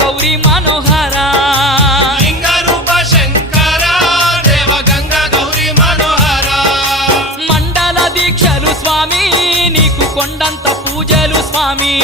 గౌరీ మనోహర లింగ రూప శంకర దేవ గంగా గౌరీ మనోహర మండల దీక్షలు స్వామి నీకు కొండంత పూజలు స్వామి